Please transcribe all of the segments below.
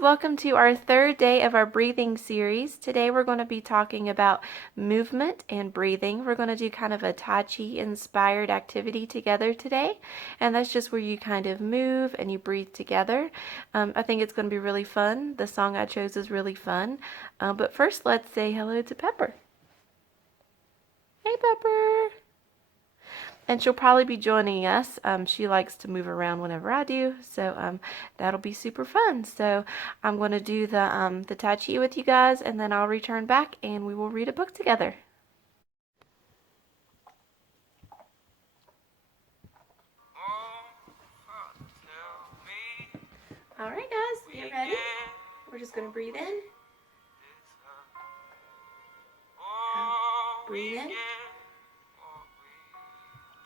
welcome to our third day of our breathing series. Today we're going to be talking about movement and breathing. We're going to do kind of a Tai Chi inspired activity together today, and that's just where you kind of move and you breathe together. I think it's going to be really fun. The song I chose is really fun, but first let's say hello to Pepper. Hey Pepper! And she'll probably be joining us. She likes to move around whenever I do, so that'll be super fun. So I'm going to do the Tai Chi with you guys, and then I'll return back and we will read a book together. All right, guys, get ready. We're just going to breathe in. Breathe in.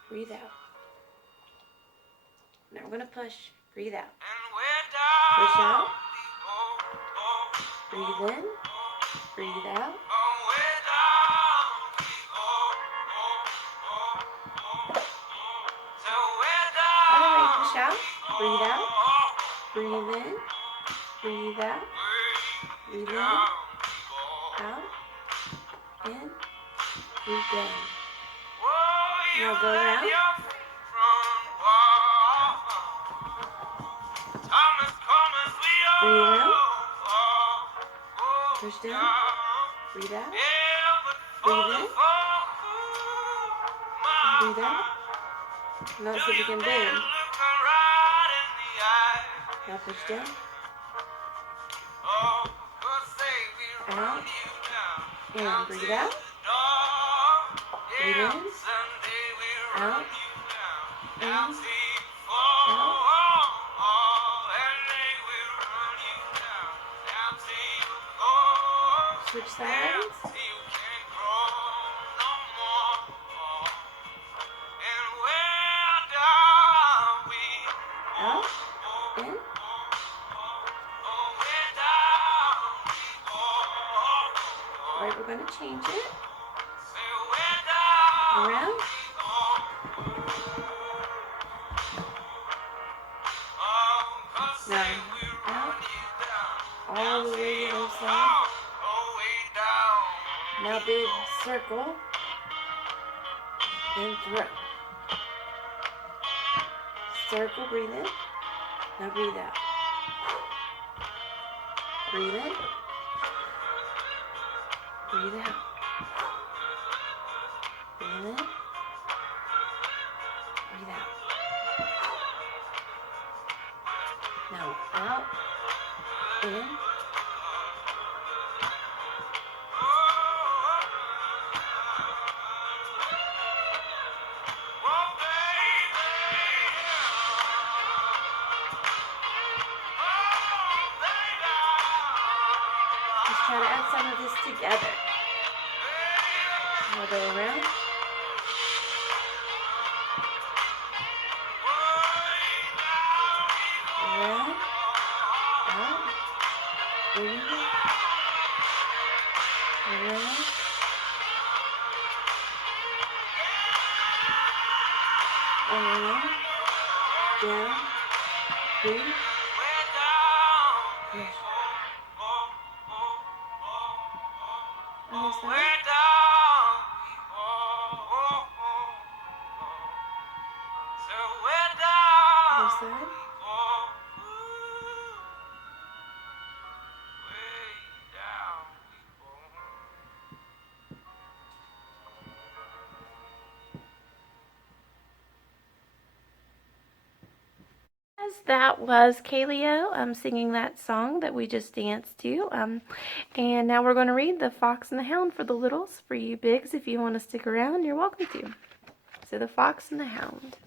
Breathe out. Now we're going to push. Breathe out. Push out. Breathe in. Breathe out. Alright, push out. Breathe out. Breathe in. Breathe out. Breathe in. Out. In. Breathe down. Now go around. Breathe around. Push down. Breathe out. Breathe in. Breathe out. Now let's see if we can bend. Now push down. Out. And breathe out. Breathe in. Out. In. Out. Switch sides. Out. In. Alright, we're going to change it. Around. Now, out. All the way to the other side. Now big circle. And throw. Circle, breathe in. Now breathe out. Breathe in. Breathe out. Breathe in. Breathe out. Now out. In. Let's try to add some of this together. Now go around. Around. Out. In. Around. Around. Down. Breathe. Push. Other side. Other side. That was Kaleo singing that song that we just danced to. And now we're going to read The Fox and the Hound for the littles. For you bigs, if you want to stick around, you're welcome to. So The Fox and the Hound.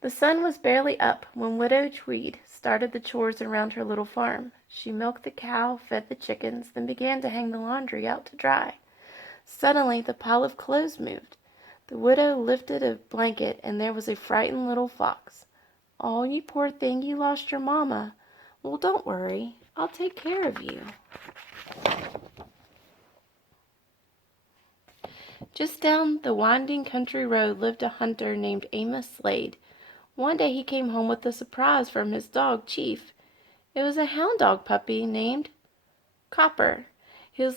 The sun was barely up when Widow Tweed started the chores around her little farm. She milked the cow, fed the chickens, then began to hang the laundry out to dry. Suddenly the pile of clothes moved. The widow lifted a blanket, and there was a frightened little fox. "Oh, you poor thing, you lost your mamma." "Well, don't worry. I'll take care of you." Just down the winding country road lived a hunter named Amos Slade. One day he came home with a surprise from his dog, Chief. It was a hound dog puppy named Copper. He's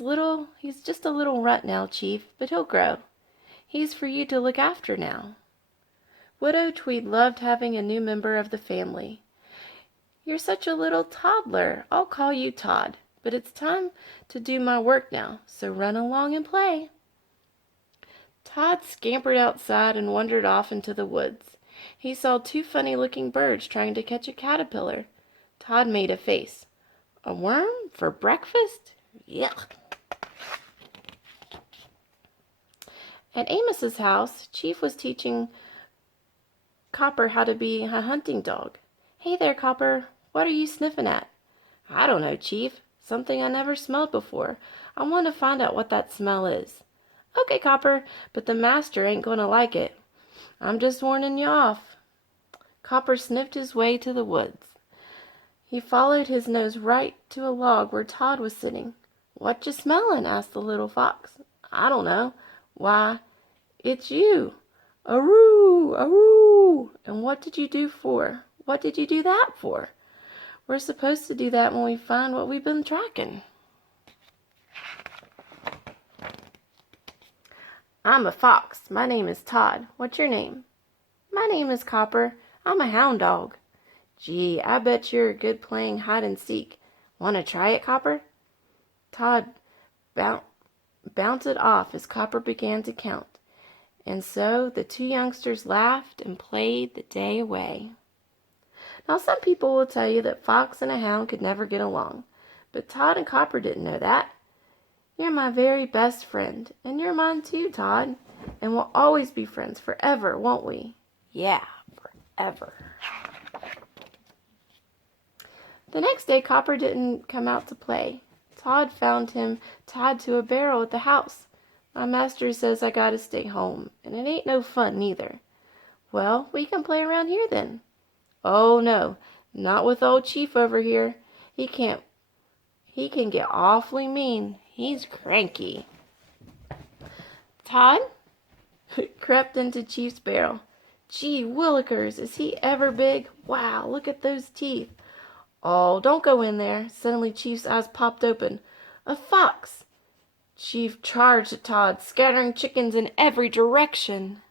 just a little runt now, Chief, but he'll grow. He's for you to look after now." Widow Tweed loved having a new member of the family. "You're such a little toddler. I'll call you Todd. But it's time to do my work now, so run along and play." Todd scampered outside and wandered off into the woods. He saw two funny-looking birds trying to catch a caterpillar. Todd made a face. "A worm for breakfast? Yuck!" At Amos's house, Chief was teaching Copper how to be a hunting dog. "Hey there, Copper. What are you sniffing at?" "I don't know, Chief. Something I never smelled before. I want to find out what that smell is." "Okay, Copper, but the master ain't going to like it. I'm just warning you off." Copper sniffed his way to the woods. He followed his nose right to a log where Todd was sitting. "What you smellin'?" asked the little fox. "I don't know." "Why, it's you. Aroo, aroo. And what did you do that for?" "We're supposed to do that when we find what we've been tracking." "I'm a fox. My name is Todd. What's your name?" "My name is Copper. I'm a hound dog." "Gee, I bet you're good playing hide and seek. Want to try it, Copper?" Todd bounded off as Copper began to count. And so the two youngsters laughed and played the day away. Now some people will tell you that Fox and a hound could never get along, but Todd and Copper didn't know that. "You're my very best friend, and you're mine too, Todd, and we'll always be friends forever, won't we?" "Yeah, forever." The next day Copper didn't come out to play. Todd found him tied to a barrel at the house. "My master says I gotta stay home, and it ain't no fun neither." "Well, we can play around here then." "Oh no, not with old Chief over here. He can get awfully mean. He's cranky." Todd crept into Chief's barrel. "Gee willikers, is he ever big? Wow, look at those teeth." "Oh, don't go in there." Suddenly Chief's eyes popped open. "A fox!" Chief charged at Todd, scattering chickens in every direction.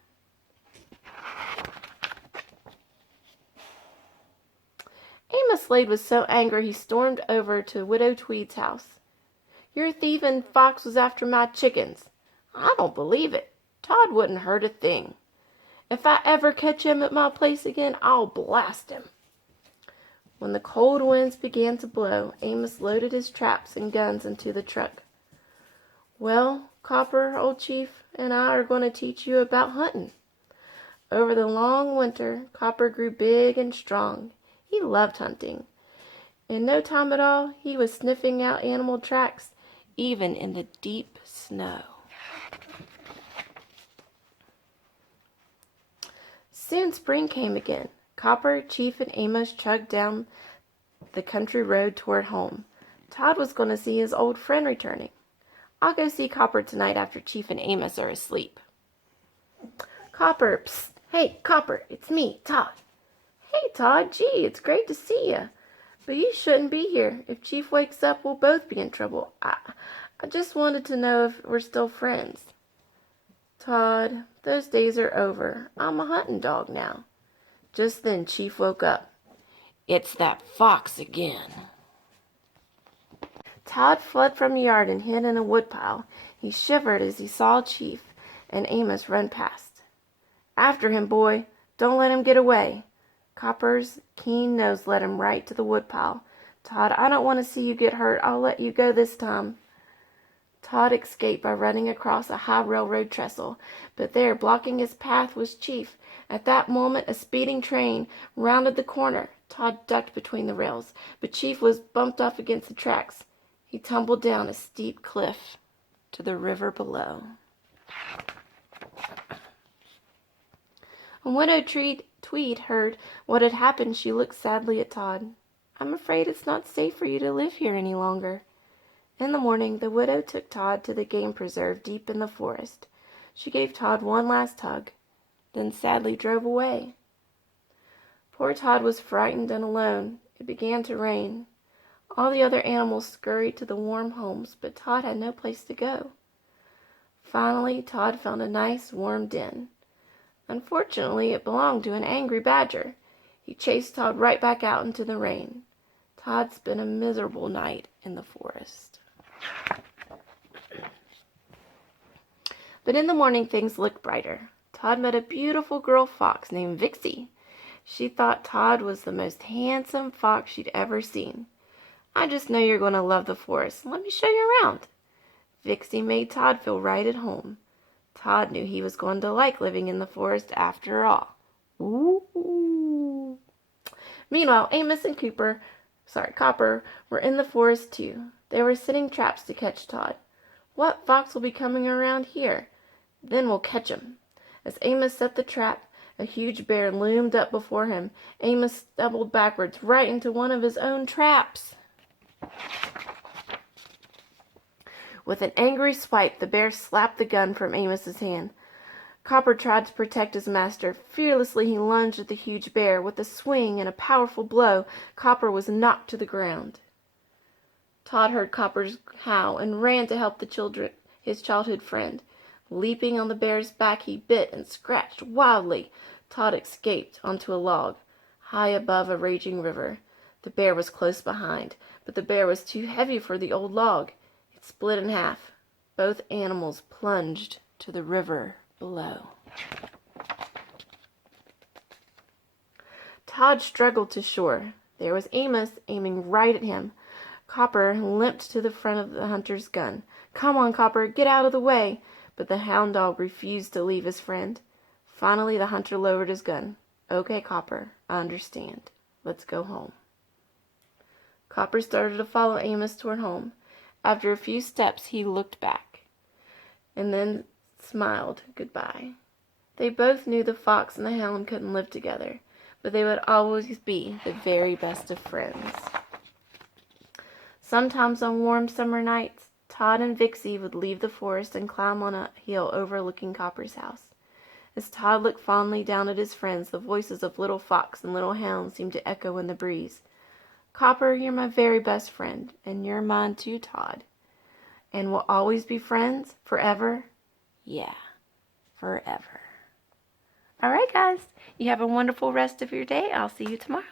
Amos Slade was so angry he stormed over to Widow Tweed's house. "Your thieving fox was after my chickens." "I don't believe it. Todd wouldn't hurt a thing. If I ever catch him at my place again, I'll blast him." When the cold winds began to blow, Amos loaded his traps and guns into the truck. "Well, Copper, old Chief, and I are going to teach you about hunting." Over the long winter, Copper grew big and strong. He loved hunting. In no time at all, he was sniffing out animal tracks, even in the deep snow. Soon spring came again. Copper, Chief, and Amos chugged down the country road toward home. Todd was going to see his old friend returning. "I'll go see Copper tonight after Chief and Amos are asleep." "Copper, psst! Hey, Copper, it's me, Todd." "Hey, Todd, gee, it's great to see you. But you shouldn't be here. If Chief wakes up, we'll both be in trouble. I just wanted to know if we're still friends." "Todd, those days are over. I'm a hunting dog now." Just then Chief woke up. "It's that fox again." Todd fled from the yard and hid in a woodpile. He shivered as he saw Chief and Amos run past. "After him, boy. Don't let him get away." Copper's keen nose led him right to the woodpile. "Todd, I don't want to see you get hurt. I'll let you go this time." Todd escaped by running across a high railroad trestle, but there, blocking his path, was Chief. At that moment a speeding train rounded the corner. Todd ducked between the rails, but Chief was bumped off against the tracks. He tumbled down a steep cliff to the river below. When Widow Tweed heard what had happened, she looked sadly at Todd. "I'm afraid it's not safe for you to live here any longer." In the morning, the widow took Todd to the game preserve deep in the forest. She gave Todd one last hug, then sadly drove away. Poor Todd was frightened and alone. It began to rain. All the other animals scurried to the warm homes, but Todd had no place to go. Finally, Todd found a nice, warm den. Unfortunately, it belonged to an angry badger. He chased Todd right back out into the rain. Todd spent a miserable night in the forest. But in the morning, things looked brighter. Todd met a beautiful girl fox named Vixie. She thought Todd was the most handsome fox she'd ever seen. "I just know you're going to love the forest. Let me show you around." Vixie made Todd feel right at home. Todd knew he was going to like living in the forest after all. Ooh. Meanwhile, Amos and Copper were in the forest too. They were setting traps to catch Todd. What fox will be coming around here? Then we'll catch him. As Amos set the trap, a huge bear loomed up before him. Amos stumbled backwards right into one of his own traps. With an angry swipe, the bear slapped the gun from Amos's hand. Copper tried to protect his master. Fearlessly he lunged at the huge bear. With a swing and a powerful blow, Copper was knocked to the ground. Todd heard Copper's howl and ran to help his childhood friend. Leaping on the bear's back, he bit and scratched wildly. Todd escaped onto a log, high above a raging river. The bear was close behind, but the bear was too heavy for the old log. It split in half. Both animals plunged to the river below. Todd struggled to shore. There was Amos aiming right at him. Copper limped to the front of the hunter's gun. "Come on, Copper, get out of the way!" But the hound dog refused to leave his friend. Finally, the hunter lowered his gun. "Okay, Copper, I understand. Let's go home." Copper started to follow Amos toward home. After a few steps, he looked back and then smiled goodbye. They both knew the fox and the hound couldn't live together, but they would always be the very best of friends. Sometimes on warm summer nights, Todd and Vixie would leave the forest and climb on a hill overlooking Copper's house. As Todd looked fondly down at his friends, the voices of Little Fox and Little Hound seemed to echo in the breeze. "Copper, you're my very best friend, and you're mine too, Todd. And we'll always be friends? Forever?" "Yeah, forever." All right, guys. You have a wonderful rest of your day. I'll see you tomorrow.